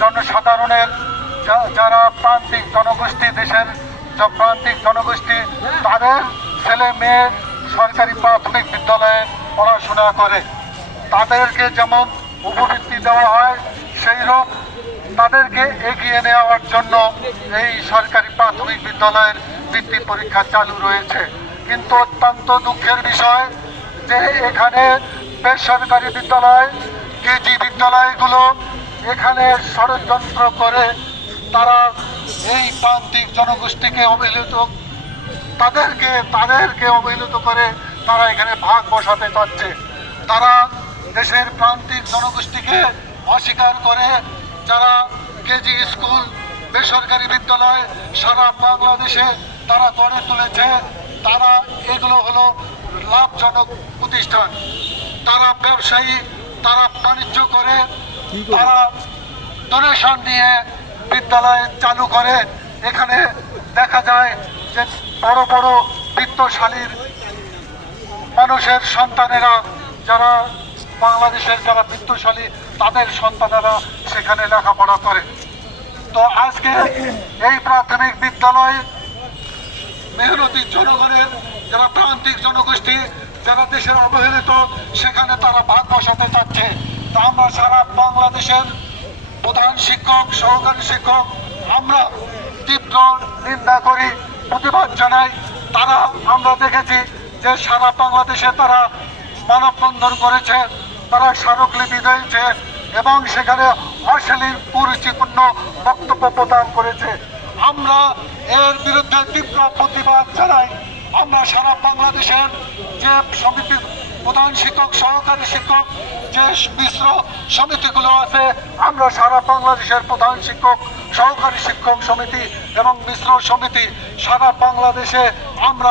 জনসাধারণের যারা প্রান্তিক জনগোষ্ঠী, দেশের প্রান্তিক জনগোষ্ঠী, তাদের ছেলে মেয়ে সরকারি প্রাথমিক বিদ্যালয়ে পড়াশোনা করে, তাদেরকে যেমন উপবৃত্তি দেওয়া হয়, সেইরূপ তাদেরকে এগিয়ে নেওয়ার জন্য এই সরকারি প্রাথমিক বিদ্যালয়ের বৃত্তি পরীক্ষা চালু রয়েছে। কিন্তু অত্যন্ত দুঃখের বিষয় যে এখানে বেসরকারি বিদ্যালয়, কেজি বিদ্যালয়গুলো এখানে ষড়যন্ত্র করে তারা এই প্রান্তিক জনগোষ্ঠীকে তাদেরকে অবহেলিত করে তারা এখানে ভাগ বসাতে চাচ্ছে। তারা দেশের প্রান্তিক জনগোষ্ঠীকে অস্বীকার করে যারা কেজি স্কুল, বেসরকারি বিদ্যালয় সারা বাংলাদেশে তারা গড়ে তুলেছে, তারা এগুলো হলো লাভজনক প্রতিষ্ঠান। তারা ব্যবসায়ী, তারা বাণিজ্য করে, তারা ডোনেশন নিয়ে বিদ্যালয় চালু করে। এখানে দেখা যায় যে বড় বড় বিত্তশালীর মানুষের সন্তানেরা, যারা বাংলাদেশের যারা বিত্তশালী, তাদের সন্তানেরা সেখানে লেখাপড়া করে। তো আজকে এই প্রাথমিক বিদ্যালয় মেহনতি জনগণের, যারা প্রান্তিক জনগোষ্ঠী, যারা দেশের অবহেলিত, সেখানে তারা ভাগ বসাতে চাচ্ছে। তা আমরা সারা বাংলাদেশের প্রধান শিক্ষক, সহকারী শিক্ষক আমরা তীব্র নিন্দা করি, প্রতিবাদ জানাই। আমরা দেখেছি যে সারা বাংলাদেশে তারা মানববন্ধন করেছে, তারা স্মারকলিপি দিয়েছে এবং সেখানে অশ্লীল কুরুচিপূর্ণ বক্তব্য প্রদান করেছে। আমরা এর বিরুদ্ধে তীব্র প্রতিবাদ জানাই। আমরা সারা বাংলাদেশের যে সমিতি, প্রধান শিক্ষক, সহকারী শিক্ষক, যে মিশ্র সমিতিগুলো আছে, আমরা সারা বাংলাদেশের প্রধান শিক্ষক, সহকারী শিক্ষক সমিতি এবং মিশ্র সমিতি সারা বাংলাদেশে আমরা